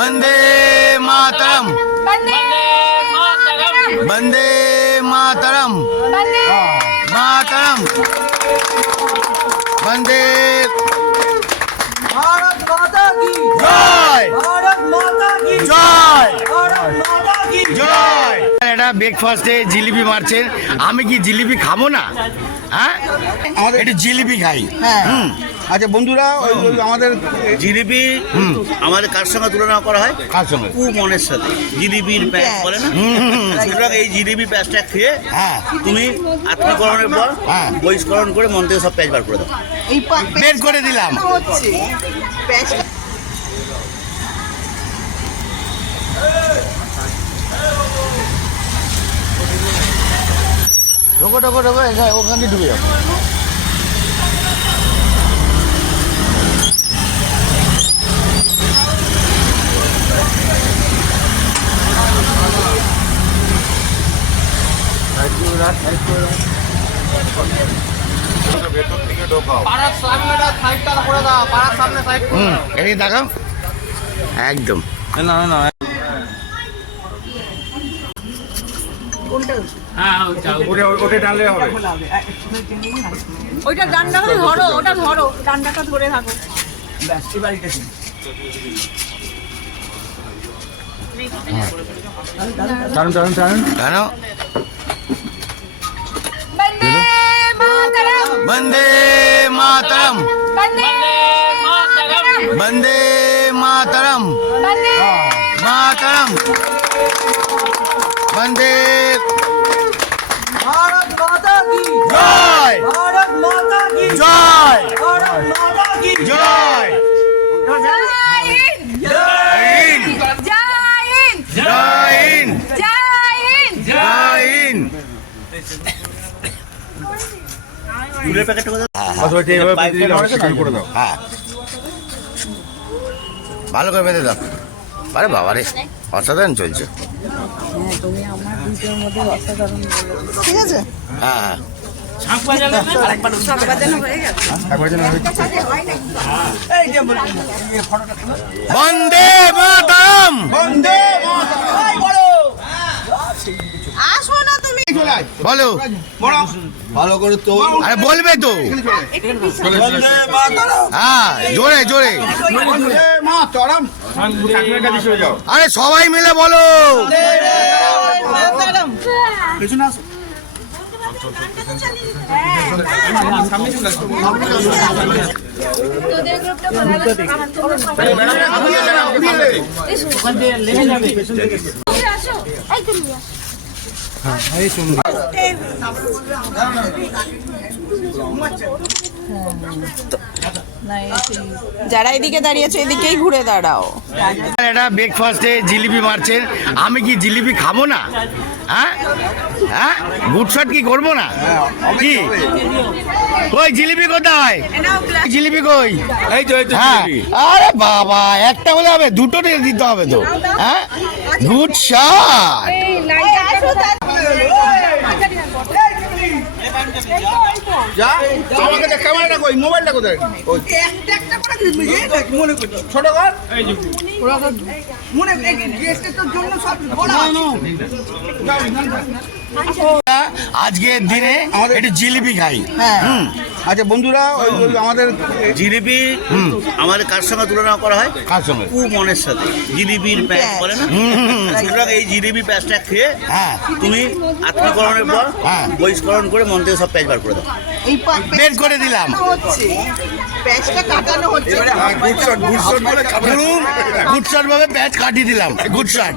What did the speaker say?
वंदे मातरम वंदे मातरम मातरम वंदे भारत माता की जय भारत माता की जय भारत माता की জয়। এটা ব্রেকফাস্টে জিলিপি মারছেন, আমি কি জিলিপি খাবো না? হ্যাঁ, একটু জিলিপি খাই। হুম, আচ্ছা বন্ধুরা, ওই আমাদের জিলিপি আমাদের কার সঙ্গে তুলনা করা হয়? কার সঙ্গে? মনের সাথে। জিলিপির প্যাচ বলে না, সুতরাং এই জিলিপি প্যাচটা খেয়ে হ্যাঁ, তুমি আত্মীকরণের পর হ্যাঁ। বহিষ্করণ করে মন থেকে সব প্যাচ বার করে দাও। বের করে দিলাম। হচ্ছে প্যাচটা ঢোকো ঢোকো ঢোকো, ওখান দিয়ে ঢুকে যাবো। পাড়ার সামনেটা সাইডটা করে দাও, পাড়ার সামনে সাইড এদিকে দেখাও একদম। ওটা টানলে হবে। ওইটা ডান্ডাটা ধরো, ওটা ধরো, ডান্ডাটা ধরে থাকো। টানুন টানুন টানুন। কেন? বন্দে মাতরম বন্দে মাতরম বন্দে বন্দে মাতরম বন্দে মাতরম বন্দে भारत माता की জয় भारत माता की জয় भारत माता की জয় জয় হিন্দ জয় হিন্দ জয় হিন্দ জয় হিন্দ জয় হিন্দ জয় হিন্দ। চুলের প্যাকেটটা কোথায়? অথবা এটা এভাবে বেঁধে দিলে হবে, সেখানে করে দাও। হ্যাঁ, ভালো করে বেঁধে দাও। আরে বাবা রে, অসাধারণ চলছে। ঠিক আছে হ্যাঁ হ্যাঁ, একবার যেন হবে। বন্দে মাতরম বন্দে আসো না তুমি বলো। ভালো করে তো আরে বলবে তো। বন্দে মাতরম হ্যাঁ, জোরে জোরে। বন্দে মাতরম। ঠাকুরের কাছে চলে যাও। আরে সবাই মিলে বলো। পেছনে আসো। তোদের গ্রুপটা আসো এই তুমি যারা এদিকে দাঁড়িয়েছে এদিকেই ঘুরে দাঁড়াও। এটা ব্রেকফাস্টে জিলিপি মারছেন, আমি কি জিলিপি খাবো না? হ্যাঁ হ্যাঁ, গুডশট কি করবো না? কি কই জিলিপি কোথায়? জিলিপি কই? এই তো এই তো হ্যাঁ, আরে বাবা, একটা হলে হবে, দুটো দিতে হবে তো। হ্যাঁ, গুড শট। যা আমাকে দেখ, ক্যামেরাটা কই, মোবাইলটা কোথায়? ওই ছোট কর। আজকের দিনে একটু জিলিপি খাই। হুম, আচ্ছা বন্ধুরা, ওই আমাদের জিলিপি আমাদের কার সঙ্গে তুলনা করা হয়? কার সঙ্গে? মনের সাথে। জিলিপির প্যাচ বলে না, সুতরাং এই জিলিপি প্যাচটা খেয়ে হ্যাঁ, তুমি আত্মীকরণের পর হ্যাঁ। বহিষ্করণ করে মন থেকে সব প্যাচ বার করে দাও। বের করে দিলাম। হচ্ছে প্যাচটা কাটানো হচ্ছে। গুড শট ভাবে প্যাচ কাটিয়ে দিলাম। Good shot.